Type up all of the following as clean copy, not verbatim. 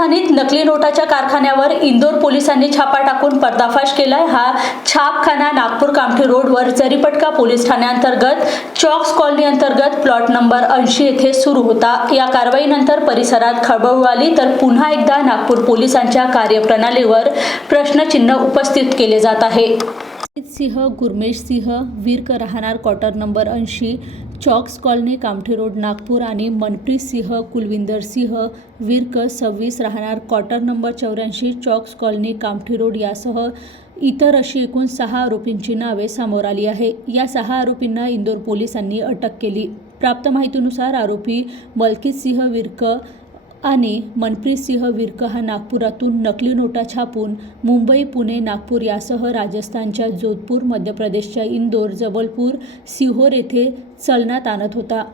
राजधानीत नकली नोटाच्या कारखान्यावर इंदोर पोलिसांनी छापा टाकून पर्दाफाश केलाय। हा छापखाना नागपूर कामठी रोडवर जरीपटका पोलीस ठाण्याअंतर्गत चॉक्स कॉलनी अंतर्गत प्लॉट नंबर 80 येथे सुरू होता। या कारवाईनंतर परिसरात खळबळ उडाली, तर पुन्हा एकदा नागपूर पोलिसांच्या कार्यप्रणालीवर प्रश्नचिन्ह उपस्थित केले जात आहे। सिंह गुरमेश सिंह विर्क राहणार quarter number 80 chalks colony Kamthi road Nagpur आणि मनप्रीत सिंह कुलविंदर सिंह विर्क 26 राहणार quarter number 84 chalks colony Kamthi road यासह इतर अशी एकूण 6 आरोपींची नावे समोर आली आहे। या 6 आरोपींना इंदोर पोलिसांनी अटक केली। प्राप्त माहितीनुसार आरोपी मलकित सिंह विर्क आणि मनप्रीत सिंह विर्क हा नागपुरातून नकली नोटा छापून मुंबई, पुणे, नागपूर यासह राजस्थानच्या जोधपूर, मध्य प्रदेशच्या इंदोर, जबलपूर, सिहोर येथे चलनात आणत होता।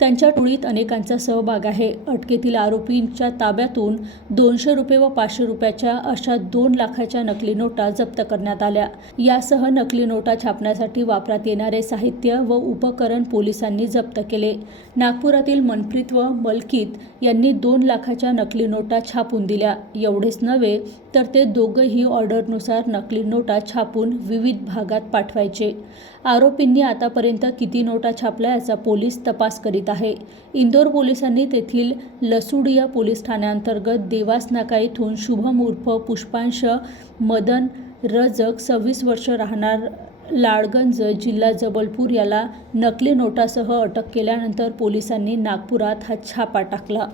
त्यांच्या टोळीत अनेकांचा सहभाग आहे। अटकेतील आरोपींच्या ताब्यातून 200 रुपये व 500 रुपयाच्या अशा 2 लाखाच्या नकली नोटा जप्त करण्यात आल्या। यासह नकली नोटा छापण्यासाठी वापरात येणारे साहित्य व उपकरण पोलिसांनी जप्त केले। नागपुरातील मनप्रीत व मलकित यांनी 2 लाखाच्या नकली नोटा छापून दिल्या। एवढेच नव्हे तर ते दोघंही ऑर्डरनुसार नकली नोटा छापून विविध भागात पाठवायचे। आरोपींनी आतापर्यंत किती नोटा छापल्या याचा पोलीस तपास करीत आहे। इंदोर पोलिसांनी तेथील लसुडिया पोलीस ठाण्याअंतर्गत देवास नाका येथून शुभम उर्फ पुष्पांश मदन रजक 26 वर्ष राहणार लाडगंज जिल्हा जबलपूर याला नकली नोटासह अटक केल्यानंतर पोलिसांनी नागपुरात हा छापा टाकला।